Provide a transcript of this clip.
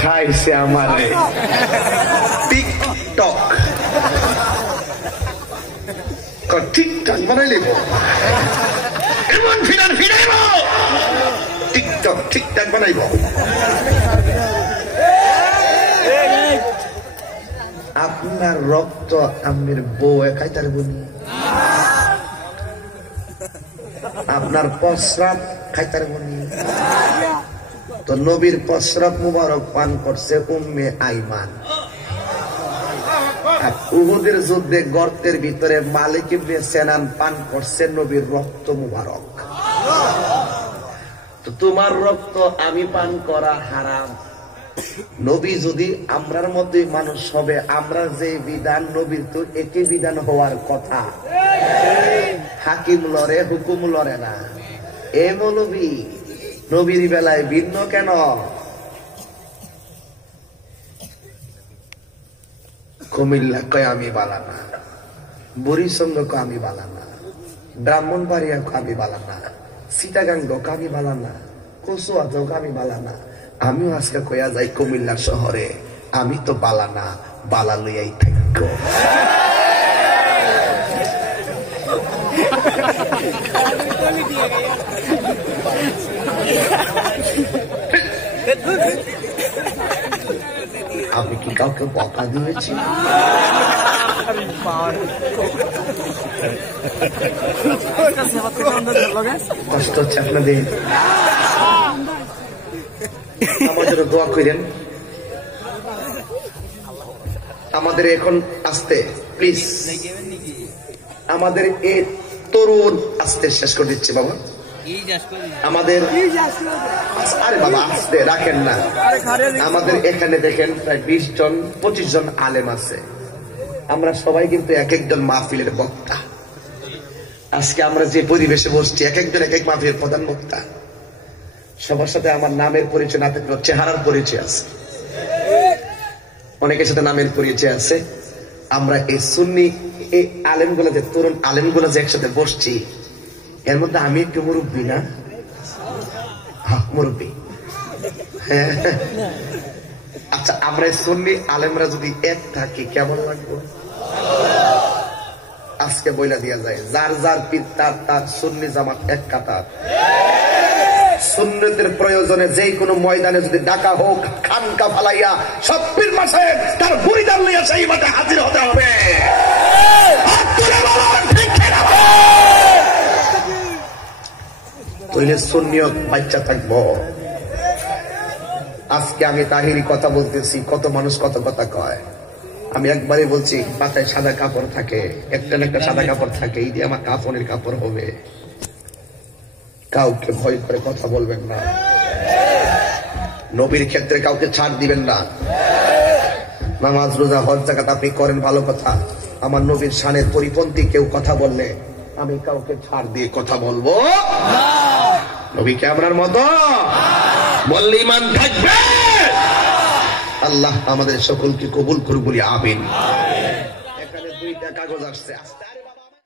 খাইছে আমারে টিকটক ঠিকঠাক বানাই লিব এমন ফিরান ফিরাইব টিকটক ঠিকঠাক বানাইব। আপনার রক্ত আম্মের বউ খাইতে পারবনি, আপনার প্রস্রাব খাইতে পারবনি। তো নবীর প্রস্রাব মুবারক পান করছে উম্মে আইমান। উহুদের যুদ্ধে গর্তের ভিতরে মালিক ইবনে সিনান পান করছে নবীর রক্ত মুবারক। তো তোমার রক্ত আমি পান করা হারাম। নবী যদি আমরার মধ্যে মানুষ হবে, আমরা যে বিধান নবীর তো একই বিধান হওয়ার কথা। হাকিম লড়ে হুকুম লড়ে না। এ মৌলবী নবীর বেলায় ভিন্ন কেন? কুমিল্লা কয় আমি বালানা, বুড়িসঙ্গ কয় আমি বালানা, ব্রাহ্মণবাড়িয়া কয় আমি বালানা, চিটাগাং কয় আমি বালানা, কচুয়া কয় আমি বালানা। আমিও আজকে কয়া যাই কুমিল্লা শহরে আমি তো বালানা, বালা লইয়াই থাকবো। আমি কি কাউকে বকা দিয়েছি? কষ্ট হচ্ছে আপনাদের? আমার জন্য দোয়া করেন। আমাদের এখন আসতে প্লিজ, আমাদের এই তরুণ আসতে শেষ করে দিচ্ছে বাবা। আমাদের আরে বাবা আসতে রাখেন না। আমাদের এখানে দেখেন প্রায় 20 জন 25 জন আলেম আছে। আমরা সবাই কিন্তু এক একজন মাহফিলের বক্তা। আজকে আমরা যে পরিবেশে বসছি এক একজন এক এক মাহফিলের প্রধান বক্তা। সবার সাথে আমার নামের পরিচয় না থাকলেও চেহারার পরিচয় আছে, অনেকের সাথে নামের পরিচয় আছে। আমরা এই সুন্নি এই আলেমগুলো যে তরুণ আলেমগুলো যে একসাথে বসছি, এর মধ্যে আমি একটু মুরব্বী না? মুরব্বী। আচ্ছা, আমরা সুন্নি আলেমরা যদি এক থাকি কেমন লাগবে? আজকে বইলা দিয়া যায়, যার যার পীর তার তার, সুন্নি জামাত এক কাতার। সুন্নতের প্রয়োজনে যে কোনো ময়দানে যদি ডাকা হোক, খানকা ফালাইয়া সব পীর মাসে তার মুরিদান লইয়া সেই মাঠে হাজির হতে হবে। তইলে সুন্নিয়ত বাচ্চা থাকবো। আজকে আমি তাহিরি কথা বলতেছি, কত মানুষ কত কথা কয়। আমি একবারই বলছি, মাথায় সাদা কাপড় থাকে, একটা একটা সাদা কাপড় থাকে, এই যে আমার কাফনের কাপড় হবে। কাউকে ভয় করে কথা বলবেন না, নবীর ক্ষেত্রে কাউকে ছাড় দিবেন না। নামাজ রোজা হজ যাকাত আপনি করেন, ভালো কথা। আমার নবীর শানের পরিপন্থী কেউ কথা বললে আমি কাউকে ছাড় দিয়ে কথা বলবো না। নবী কি আপনার মতো বললে ঈমান থাকবে? আল্লাহ আমাদের সকলকে কবুল করুন বলি আমিন। এখানে 2টা কাগজ আসছে।